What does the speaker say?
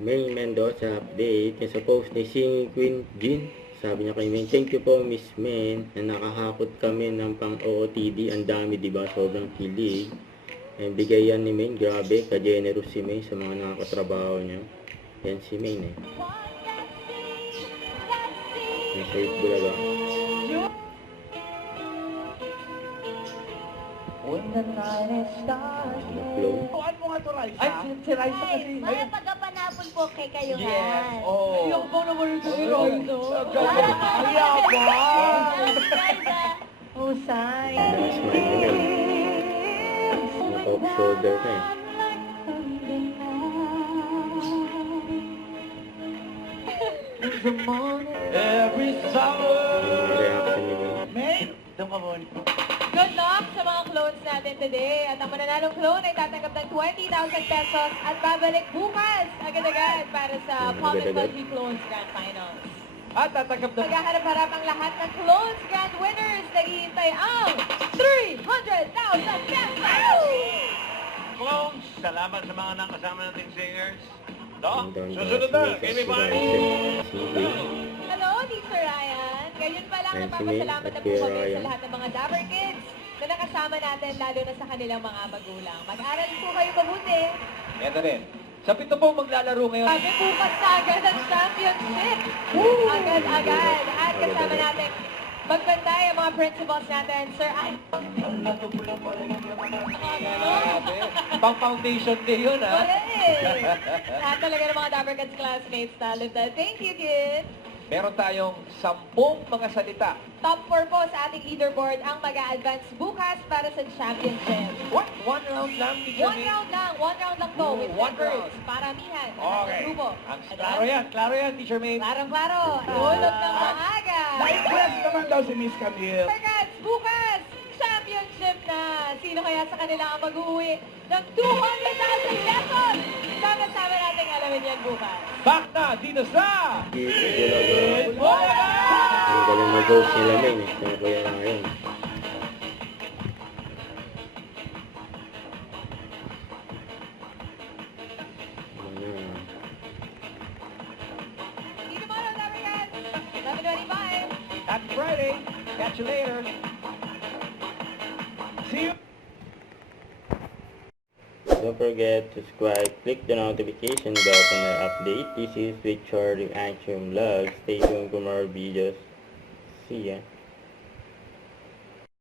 May Mendoza update. Yung sa post ni Singing Queen Jean, sabi niya kay Main, thank you po Miss Men na nakahakot kami ng pang OOTD. Ang dami diba? Sobrang kilig. And bigay yan ni Main. Grabe, ka-generous si Main sa mga nakakatrabaho niya. Yan si Main eh. Nasa Bulaga. When the night is dark. Flow. Tuan mo nga to, Raisa. Ay, si Raisa kasi. Mga taga-Panapon po kay kayo Yes. yan. Oh. Yung ba naman yung si Raisa? Husay. Nice man yun. Naka-off shoulder ka eh. Every summer. Yung reaction ni Main. May, doon ka mo. Good luck sa mga clones natin today. At ang mananalong clone ay tatanggap ng 20,000 pesos at babalik bukas agad-agad para sa Common Agad-agad? Country Clones Grand Finals. At tatanggap na. Maghaharap-harap ang lahat ng Clones Grand Winners. Naghihintay ang 300,000 pesos! Clones, salamat sa mga nakasama nating singers. No? Ang ganda Susunod si na, Main Kimi kasi Bye! si Main. Hello, Teacher Ryan. Ngayon pa lang, Ayan si May nagpapasalamat at na po Kuya kami sa Ryan. lahat ng mga Dapper Kids na nakasama natin, lalo na sa kanilang mga magulang. Mag-aral po kayo mabuti. Ito rin. Sa pito po maglalaro ngayon. Sabi bukas na agad ang championship. Agad-agad. At kasama natin, magbantay ang mga principals natin. Sir, ay... Grabe. Pang foundation day yun, ha? Lahat talaga ng mga Dapper Kids classmates talented. Thank you, kids. Meron tayong 10 mga salita. Top 4 po sa ating leaderboard ang mag-a-advance bukas para sa championship. What? One round lang, Teacher One May? round lang to with One members. round. Paramihan. Okay. Grupo. Klaro yan, Teacher May. Klarong-klaro. Tulog ng maaga. Na-impress naman daw si Miss Camille. Perkats, bukas, championship na. Sino kaya sa kanila ang mag-uwi ng 200,000 pesos? Sama-sama natin alamin yan bukas. Back na dito sa... Bulaga. Ang galing mag-host nila Main eh. Kaya Kuya Ryan. Ayan. See you tomorrow, Perkats. 11:25. Happy Friday. Catch you later. See you. Don't forget to subscribe, click the notification bell for more update. This is Victor Reaction Vlog. Stay tuned for more videos. See ya.